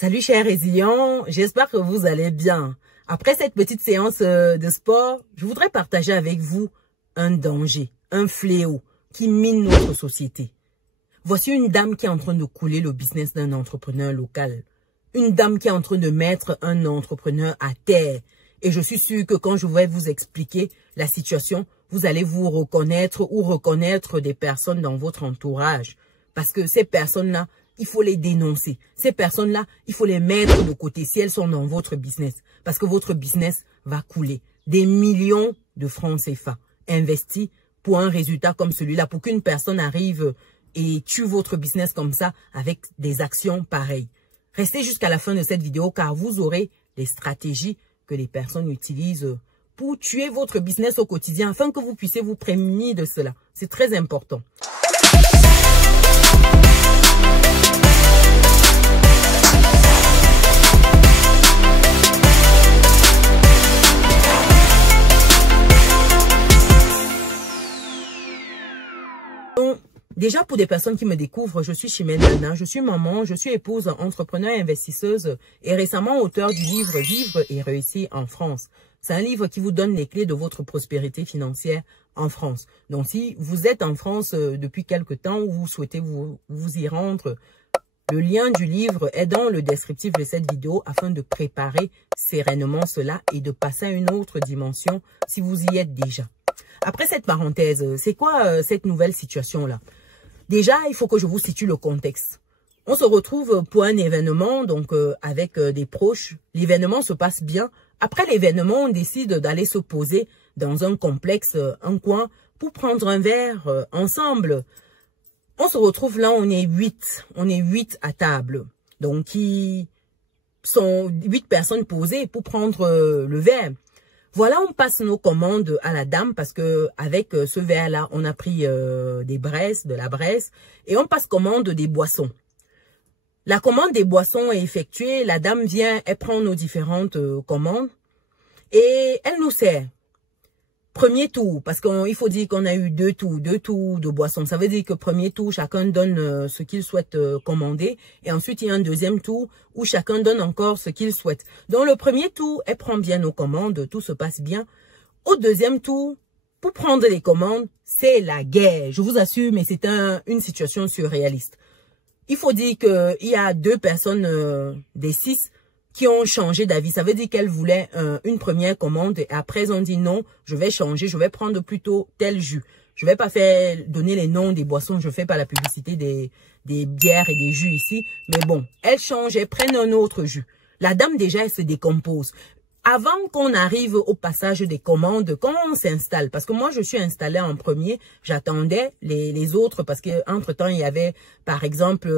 Salut chers résilients, j'espère que vous allez bien. Après cette petite séance de sport, je voudrais partager avec vous un danger, un fléau qui mine notre société. Voici une dame qui est en train de couler le business d'un entrepreneur local. Une dame qui est en train de mettre un entrepreneur à terre. Et je suis sûre que quand je vais vous expliquer la situation, vous allez vous reconnaître ou reconnaître des personnes dans votre entourage. Parce que ces personnes-là, il faut les dénoncer. Ces personnes-là, il faut les mettre de côté si elles sont dans votre business. Parce que votre business va couler. Des millions de francs CFA investis pour un résultat comme celui-là. Pour qu'une personne arrive et tue votre business comme ça avec des actions pareilles. Restez jusqu'à la fin de cette vidéo car vous aurez les stratégies que les personnes utilisent pour tuer votre business au quotidien afin que vous puissiez vous prémunir de cela. C'est très important. Déjà, pour des personnes qui me découvrent, je suis Chimène Nana, je suis maman, je suis épouse, entrepreneur et investisseuse et récemment auteur du livre « Vivre et réussir en France ». C'est un livre qui vous donne les clés de votre prospérité financière en France. Donc, si vous êtes en France depuis quelque temps ou vous souhaitez vous y rendre, le lien du livre est dans le descriptif de cette vidéo afin de préparer sereinement cela et de passer à une autre dimension si vous y êtes déjà. Après cette parenthèse, c'est quoi cette nouvelle situation-là? Déjà, il faut que je vous situe le contexte. On se retrouve pour un événement, donc avec des proches. L'événement se passe bien. Après l'événement, on décide d'aller se poser dans un complexe, un coin, pour prendre un verre ensemble. On se retrouve là, on est 8. On est 8 à table. Donc, qui sont 8 personnes posées pour prendre le verre. Voilà, on passe nos commandes à la dame parce que avec ce verre-là, on a pris de la braise et on passe commande des boissons. La commande des boissons est effectuée, la dame vient, elle prend nos différentes commandes et elle nous sert. Premier tour, parce qu'il faut dire qu'on a eu deux tours de boissons. Ça veut dire que premier tour, chacun donne ce qu'il souhaite commander. Et ensuite, il y a un deuxième tour où chacun donne encore ce qu'il souhaite. Dans le premier tour, elle prend bien nos commandes, tout se passe bien. Au deuxième tour, pour prendre les commandes, c'est la guerre. Je vous assure, mais c'est une situation surréaliste. Il faut dire qu'il y a 2 personnes des 6 qui ont changé d'avis. Ça veut dire qu'elles voulaient une première commande et après on dit non, je vais changer, je vais prendre plutôt tel jus. Je vais pas donner les noms des boissons, je fais pas la publicité des bières et des jus ici. Mais bon, elles changent, elles prennent un autre jus. La dame déjà, elle se décompose. Avant qu'on arrive au passage des commandes, quand on s'installe, parce que moi je suis installée en premier, j'attendais les autres parce que entre temps il y avait par exemple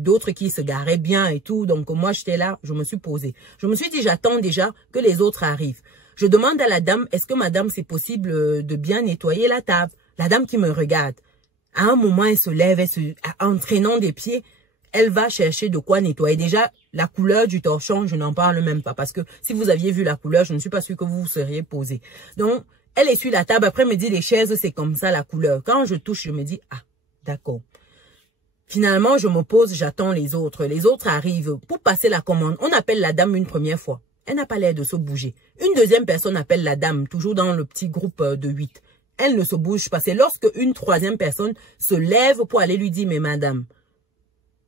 d'autres qui se garaient bien et tout, donc moi j'étais là, je me suis posée. Je me suis dit j'attends déjà que les autres arrivent. Je demande à la dame, est-ce que madame c'est possible de bien nettoyer la table? La dame qui me regarde, à un moment elle se lève, en traînant des pieds, elle va chercher de quoi nettoyer. Déjà, la couleur du torchon, je n'en parle même pas. Parce que si vous aviez vu la couleur, je ne suis pas sûre que vous vous seriez posé. Donc, elle essuie la table. Après, elle me dit, les chaises, c'est comme ça la couleur. Quand je touche, je me dis, ah, d'accord. Finalement, je me pose, j'attends les autres. Les autres arrivent pour passer la commande. On appelle la dame une première fois. Elle n'a pas l'air de se bouger. Une deuxième personne appelle la dame, toujours dans le petit groupe de 8. Elle ne se bouge pas. C'est lorsque une troisième personne se lève pour aller lui dire, mais madame,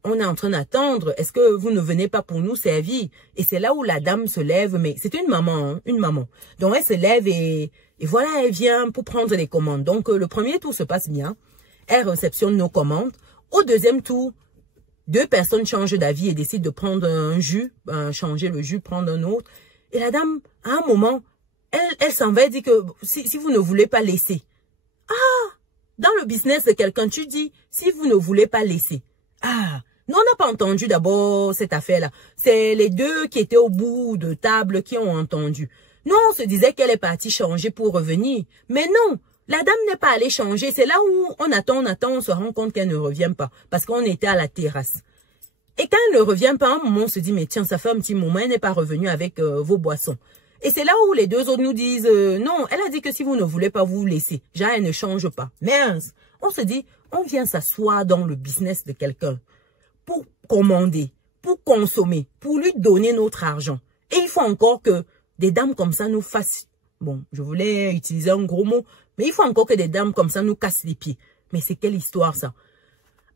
on est en train d'attendre, est-ce que vous ne venez pas pour nous servir? Et c'est là où la dame se lève, mais c'est une maman, hein, une maman. Donc elle se lève et voilà, elle vient pour prendre les commandes. Donc le premier tour se passe bien, elle réceptionne nos commandes. Au deuxième tour, 2 personnes changent d'avis et décident de prendre un jus, changer le jus, prendre un autre. Et la dame, à un moment, elle s'en va et dit que si vous ne voulez pas laisser. Ah, dans le business de quelqu'un, tu dis, si vous ne voulez pas laisser. Ah, non, on n'a pas entendu d'abord cette affaire-là. C'est les 2 qui étaient au bout de table qui ont entendu. Nous, on se disait qu'elle est partie changer pour revenir. Mais non, la dame n'est pas allée changer. C'est là où on attend, on se rend compte qu'elle ne revient pas. Parce qu'on était à la terrasse. Et quand elle ne revient pas, à un moment, on se dit, mais tiens, ça fait un petit moment, elle n'est pas revenue avec vos boissons. Et c'est là où les 2 autres nous disent, non, elle a dit que si vous ne voulez pas vous laisser, genre, elle ne change pas. Mince, on se dit, on vient s'asseoir dans le business de quelqu'un pour commander, pour consommer, pour lui donner notre argent. Et il faut encore que des dames comme ça nous fassent, bon, je voulais utiliser un gros mot, mais il faut encore que des dames comme ça nous cassent les pieds. Mais c'est quelle histoire ça?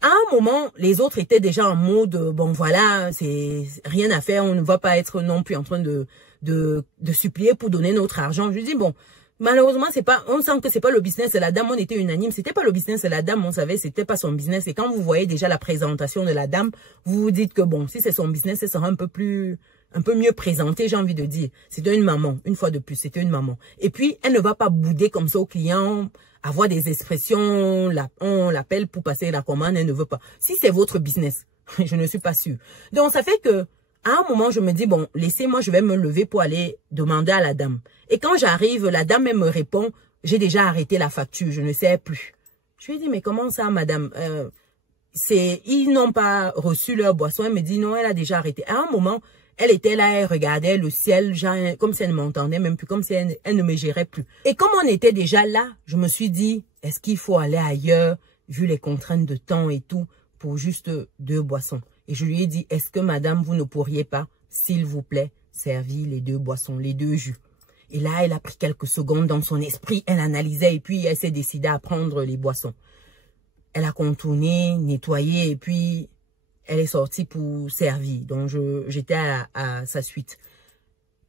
À un moment, les autres étaient déjà en mode, bon voilà, c'est rien à faire, on ne va pas être non plus en train de supplier pour donner notre argent. Je dis, bon, malheureusement, c'est pas, on sent que c'est pas le business de la dame, on était unanime, c'était pas le business de la dame, on savait, c'était pas son business. Et quand vous voyez déjà la présentation de la dame, vous vous dites que bon, si c'est son business, ça sera un peu mieux présenté, j'ai envie de dire. C'était une maman, une fois de plus, c'était une maman. Et puis, elle ne va pas bouder comme ça au client, avoir des expressions, on l'appelle pour passer la commande, elle ne veut pas. Si c'est votre business, je ne suis pas sûre. Donc, ça fait que, à un moment, je me dis, bon, laissez-moi, je vais me lever pour aller demander à la dame. Et quand j'arrive, la dame, elle me répond, j'ai déjà arrêté la facture, je ne sais plus. Je lui ai dit, mais comment ça, madame? Ils n'ont pas reçu leur boisson. Elle me dit, non, elle a déjà arrêté. À un moment, elle était là, elle regardait le ciel, genre, comme si elle ne m'entendait même plus, comme si elle ne me gérait plus. Et comme on était déjà là, je me suis dit, est-ce qu'il faut aller ailleurs, vu les contraintes de temps et tout, pour juste 2 boissons? Et je lui ai dit, est-ce que madame, vous ne pourriez pas, s'il vous plaît, servir les 2 boissons, les 2 jus? Et là, elle a pris quelques secondes dans son esprit, elle analysait et puis elle s'est décidée à prendre les boissons. Elle a contourné, nettoyé et puis elle est sortie pour servir. Donc, j'étais à sa suite.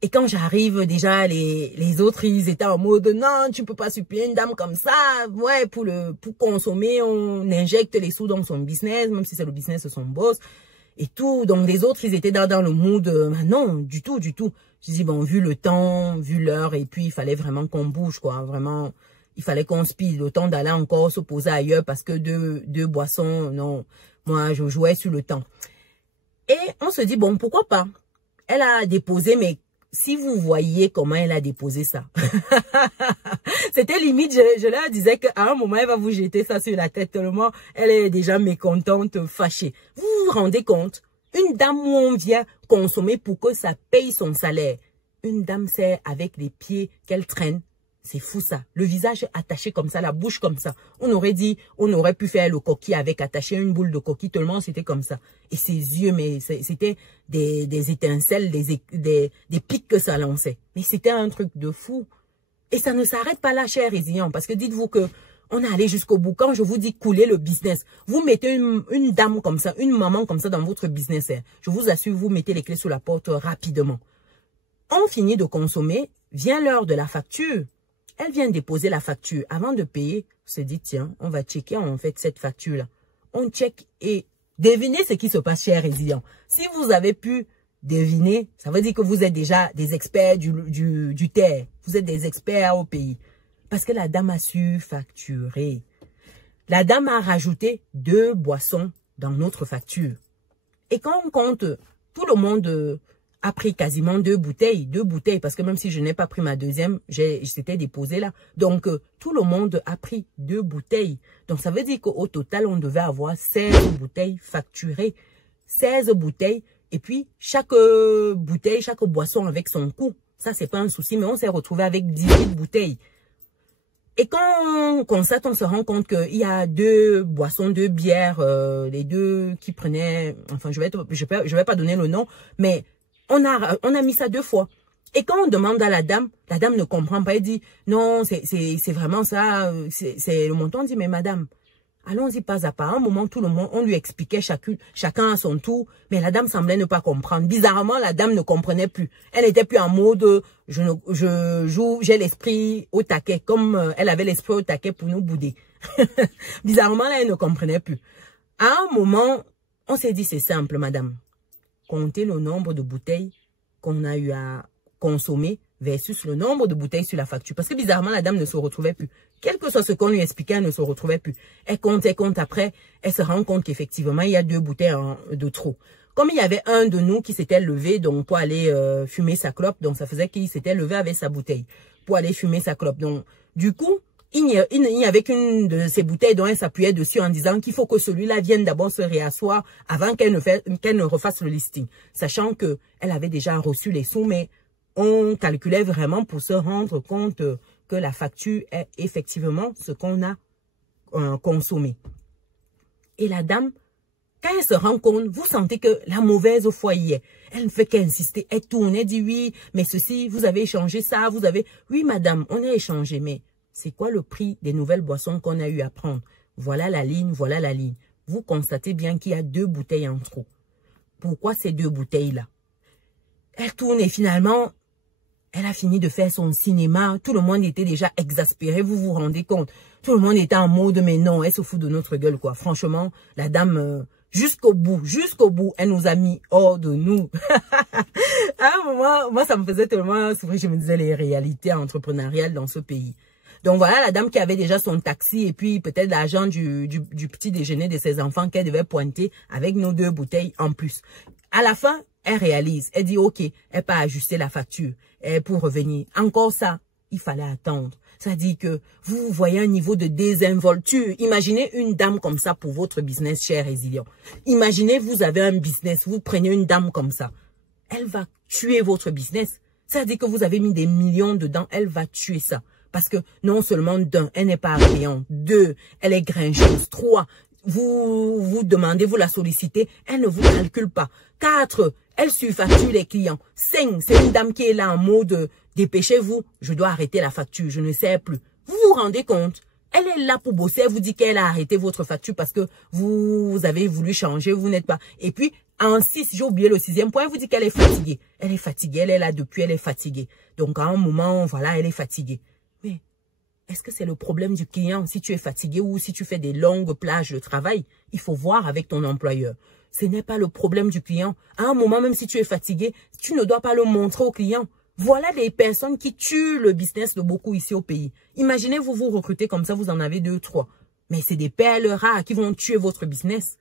Et quand j'arrive, déjà, les autres, ils étaient en mode, non, tu peux pas supplier une dame comme ça. Ouais, pour consommer, on injecte les sous dans son business, même si c'est le business de son boss. Et tout. Donc, les autres, ils étaient dans le mood, non, du tout, du tout. Je dis, bon, vu le temps, vu l'heure, et puis il fallait vraiment qu'on bouge, quoi. Vraiment, il fallait qu'on speed. Le temps d'aller encore se poser ailleurs parce que deux boissons, non. Moi, je jouais sur le temps. Et on se dit, bon, pourquoi pas? Elle a déposé, mais si vous voyez comment elle a déposé ça. C'était limite, je leur disais qu'à un moment, elle va vous jeter ça sur la tête tellement elle est déjà mécontente, fâchée. Vous vous rendez compte? Une dame où on vient consommer pour que ça paye son salaire. Une dame, c'est avec les pieds qu'elle traîne. C'est fou ça. Le visage attaché comme ça, la bouche comme ça. On aurait dit, on aurait pu faire le coquille avec attacher une boule de coquille. Tout le monde, c'était comme ça. Et ses yeux, mais c'était des étincelles, des pics que ça lançait. Mais c'était un truc de fou. Et ça ne s'arrête pas là, cher résilient. Parce que dites-vous que on est allé jusqu'au bout. Quand je vous dis couler le business, vous mettez une dame comme ça, une maman comme ça dans votre business. Je vous assure, vous mettez les clés sous la porte rapidement. On finit de consommer. Vient l'heure de la facture. Elle vient déposer la facture. Avant de payer, on se dit, tiens, on va checker en fait cette facture-là. On check et devinez ce qui se passe, cher résident. Si vous avez pu deviner, ça veut dire que vous êtes déjà des experts du terre. Vous êtes des experts au pays. Parce que la dame a su facturer. La dame a rajouté 2 boissons dans notre facture. Et quand on compte, tout le monde a pris quasiment 2 bouteilles, parce que même si je n'ai pas pris ma deuxième, j'étais déposée là. Donc, tout le monde a pris 2 bouteilles. Donc, ça veut dire qu'au total, on devait avoir 16 bouteilles facturées. 16 bouteilles. Et puis, chaque bouteille, chaque boisson avec son coût. Ça, c'est pas un souci, mais on s'est retrouvé avec 18 bouteilles. Et quand on constate, on se rend compte qu'il y a 2 boissons, 2 bières, les 2 qui prenaient, enfin, je vais pas donner le nom, mais on a mis ça 2 fois. Et quand on demande à la dame ne comprend pas. Elle dit, non, c'est vraiment ça, c'est le montant. On dit, mais madame, allons-y pas à pas. À un moment, tout le monde, on lui expliquait chacun à son tour, mais la dame semblait ne pas comprendre. Bizarrement, la dame ne comprenait plus. Elle n'était plus en mode, je joue, j'ai l'esprit au taquet, comme elle avait l'esprit au taquet pour nous bouder. Bizarrement, là, elle ne comprenait plus. À un moment, on s'est dit, c'est simple, madame. Comptez le nombre de bouteilles qu'on a eu à consommer versus le nombre de bouteilles sur la facture. Parce que bizarrement, la dame ne se retrouvait plus. Quel que soit ce qu'on lui expliquait, elle ne se retrouvait plus. Elle compte après, elle se rend compte qu'effectivement, il y a 2 bouteilles de trop. Comme il y avait un de nous qui s'était levé donc pour aller fumer sa clope, donc ça faisait qu'il s'était levé avec sa bouteille pour aller fumer sa clope. Donc, du coup, il n'y avait qu'une de ces bouteilles dont elle s'appuyait dessus en disant qu'il faut que celui-là vienne d'abord se réasseoir avant qu'elle ne refasse le listing. Sachant que elle avait déjà reçu les sous, mais on calculait vraiment pour se rendre compte que la facture est effectivement ce qu'on a consommé. Et la dame, Quand elle se rend compte, vous sentez que la mauvaise foi y est. Elle ne fait qu'insister. Elle tourne, elle dit oui, mais ceci, vous avez échangé ça, vous avez... Oui, madame, on a échangé, mais c'est quoi le prix des nouvelles boissons qu'on a eu à prendre? Voilà la ligne, voilà la ligne. Vous constatez bien qu'il y a 2 bouteilles en trop. Pourquoi ces 2 bouteilles-là? Elle tourne et finalement, elle a fini de faire son cinéma. Tout le monde était déjà exaspéré, vous vous rendez compte? Tout le monde était en mode, mais non, elle se fout de notre gueule, quoi. Franchement, la dame, jusqu'au bout, elle nous a mis hors de nous. À un moment, moi, ça me faisait tellement sourire, je me disais les réalités entrepreneuriales dans ce pays. Donc voilà, la dame qui avait déjà son taxi et puis peut-être l'argent du petit déjeuner de ses enfants qu'elle devait pointer avec nos 2 bouteilles en plus. À la fin, elle réalise, elle dit ok, elle peut ajuster la facture pour revenir. Encore ça, il fallait attendre. Ça dit que vous voyez un niveau de désinvolture. Imaginez une dame comme ça pour votre business, cher résilient. Imaginez, vous avez un business, vous prenez une dame comme ça. Elle va tuer votre business. Ça dit que vous avez mis des millions dedans, elle va tuer ça. Parce que non seulement d'un, elle n'est pas agréante. 2, elle est grincheuse. 3, vous demandez, vous la sollicitez, elle ne vous calcule pas. 4, elle surfacture les clients. 5, c'est une dame qui est là en mode dépêchez-vous, je dois arrêter la facture, je ne sais plus. Vous vous rendez compte? Elle est là pour bosser, elle vous dit qu'elle a arrêté votre facture parce que vous avez voulu changer, vous n'êtes pas. Et puis, en 6, j'ai oublié le 6e point, elle vous dit qu'elle est fatiguée. Elle est fatiguée, elle est là depuis, elle est fatiguée. Donc, à un moment, voilà, elle est fatiguée. Mais est-ce que c'est le problème du client si tu es fatigué ou si tu fais des longues plages de travail? Il faut voir avec ton employeur. Ce n'est pas le problème du client. À un moment, même si tu es fatigué, tu ne dois pas le montrer au client. Voilà les personnes qui tuent le business de beaucoup ici au pays. Imaginez, vous vous recrutez comme ça, vous en avez 2, 3. Mais c'est des perles rares qui vont tuer votre business.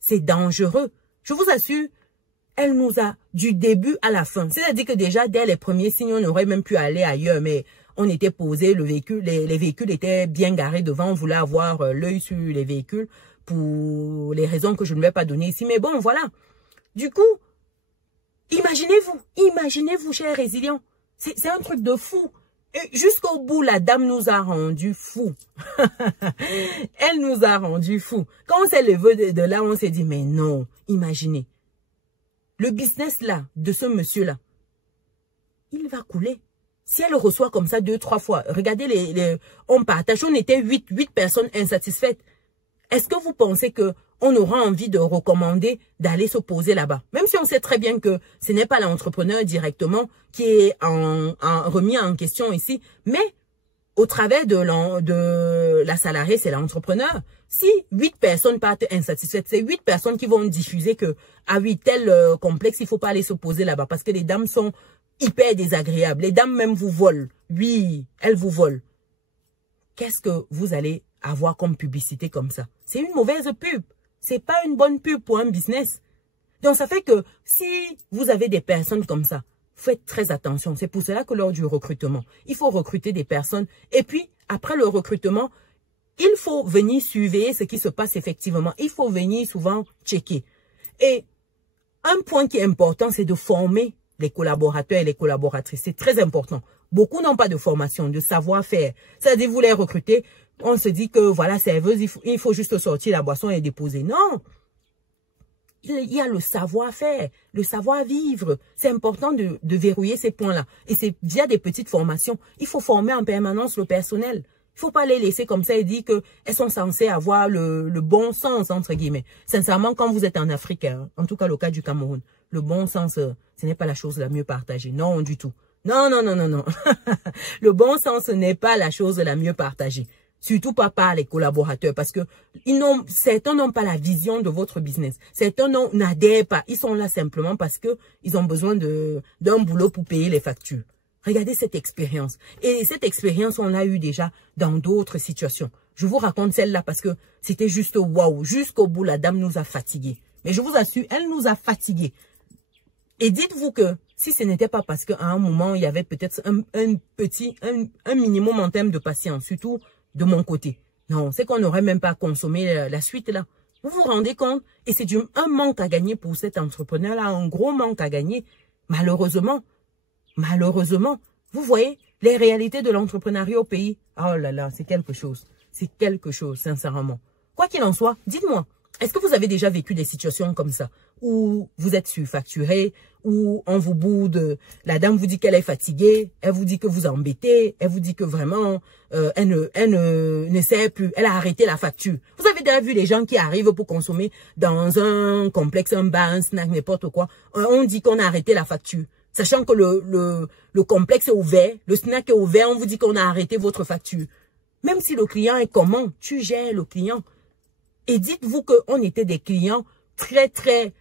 C'est dangereux. Je vous assure, elle nous a du début à la fin. C'est-à-dire que déjà, dès les premiers signes, on aurait même pu aller ailleurs, mais on était posé, le véhicule, les véhicules étaient bien garés devant, on voulait avoir l'œil sur les véhicules pour les raisons que je ne vais pas donner ici. Mais bon, voilà. Du coup, imaginez-vous, chers résilients. C'est un truc de fou. Et jusqu'au bout, la dame nous a rendu fous. Elle nous a rendu fous. Quand on s'est levé de là, on s'est dit, mais non, imaginez. Le business là, de ce monsieur-là, il va couler. Si elle reçoit comme ça 2, 3 fois, regardez, on partage, on était 8 personnes insatisfaites. Est-ce que vous pensez que on aura envie de recommander d'aller se poser là-bas? Même si on sait très bien que ce n'est pas l'entrepreneur directement qui est remis en question ici, mais au travers de la salariée, c'est l'entrepreneur. Si 8 personnes partent insatisfaites, c'est 8 personnes qui vont diffuser que, ah oui, tel complexe, il ne faut pas aller se poser là-bas parce que les dames sont hyper désagréables. Les dames même vous volent. Oui, elles vous volent. Qu'est-ce que vous allez avoir comme publicité comme ça? C'est une mauvaise pub. C'est pas une bonne pub pour un business. Donc, ça fait que si vous avez des personnes comme ça, faites très attention. C'est pour cela que lors du recrutement, il faut recruter des personnes. Et puis, après le recrutement, il faut venir surveiller ce qui se passe effectivement. Il faut venir souvent checker. Et un point qui est important, c'est de former les collaborateurs et les collaboratrices. C'est très important. Beaucoup n'ont pas de formation, de savoir-faire. C'est-à-dire, vous les recrutez, on se dit que, voilà, serveuse, il faut juste sortir la boisson et déposer. Non! Il y a le savoir-faire, le savoir-vivre. C'est important de verrouiller ces points-là. Et c'est via des petites formations. Il faut former en permanence le personnel. Il ne faut pas les laisser comme ça et dire qu'elles sont censées avoir le bon sens, entre guillemets. Sincèrement, quand vous êtes en Afrique, hein, en tout cas le cas du Cameroun, le bon sens, ce n'est pas la chose la mieux partagée. Non, du tout. Non, non, non, non, non. Le bon sens n'est pas la chose la mieux partagée. Surtout pas par les collaborateurs parce que certains n'ont pas la vision de votre business. Certains n'adhèrent pas. Ils sont là simplement parce que ils ont besoin d'un boulot pour payer les factures. Regardez cette expérience. Et cette expérience, on l'a eu déjà dans d'autres situations. Je vous raconte celle-là parce que c'était juste waouh. Jusqu'au bout, la dame nous a fatigués. Mais je vous assure, elle nous a fatigués. Et dites-vous que si ce n'était pas parce qu'à un moment, il y avait peut-être un minimum en termes de patience, surtout de mon côté. Non, c'est qu'on n'aurait même pas consommé la suite là. Vous vous rendez compte? Et c'est un manque à gagner pour cet entrepreneur-là, un gros manque à gagner. Malheureusement, vous voyez les réalités de l'entrepreneuriat au pays. Oh là là, c'est quelque chose. C'est quelque chose, sincèrement. Quoi qu'il en soit, dites-moi, Est-ce que vous avez déjà vécu des situations comme ça, où vous êtes surfacturé, où on vous boude, la dame vous dit qu'elle est fatiguée, elle vous dit que vous embêtez, elle vous dit que vraiment, elle ne sait plus, elle a arrêté la facture. Vous avez déjà vu les gens qui arrivent pour consommer dans un complexe, un bar, un snack, n'importe quoi. On dit qu'on a arrêté la facture. Sachant que le complexe est ouvert, le snack est ouvert, on vous dit qu'on a arrêté votre facture. Même si le client est comment, tu gères le client. Et dites-vous qu'on était des clients très, très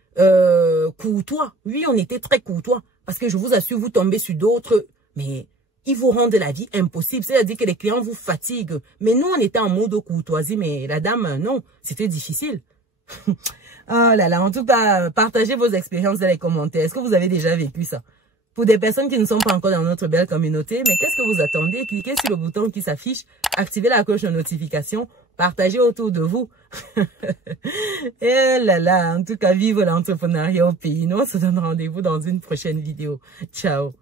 courtois. Oui, on était très courtois. Parce que je vous assure, vous tombez sur d'autres, mais ils vous rendent la vie impossible. C'est-à-dire que les clients vous fatiguent. Mais nous, on était en mode courtoisie, mais la dame, non, c'était difficile. Oh là là, en tout cas, partagez vos expériences dans les commentaires. Est-ce que vous avez déjà vécu ça? Pour des personnes qui ne sont pas encore dans notre belle communauté, mais qu'est-ce que vous attendez? Cliquez sur le bouton qui s'affiche, activez la cloche de notification, partagez autour de vous. Et là là, en tout cas, vive l'entrepreneuriat au pays. Nous, on se donne rendez-vous dans une prochaine vidéo. Ciao!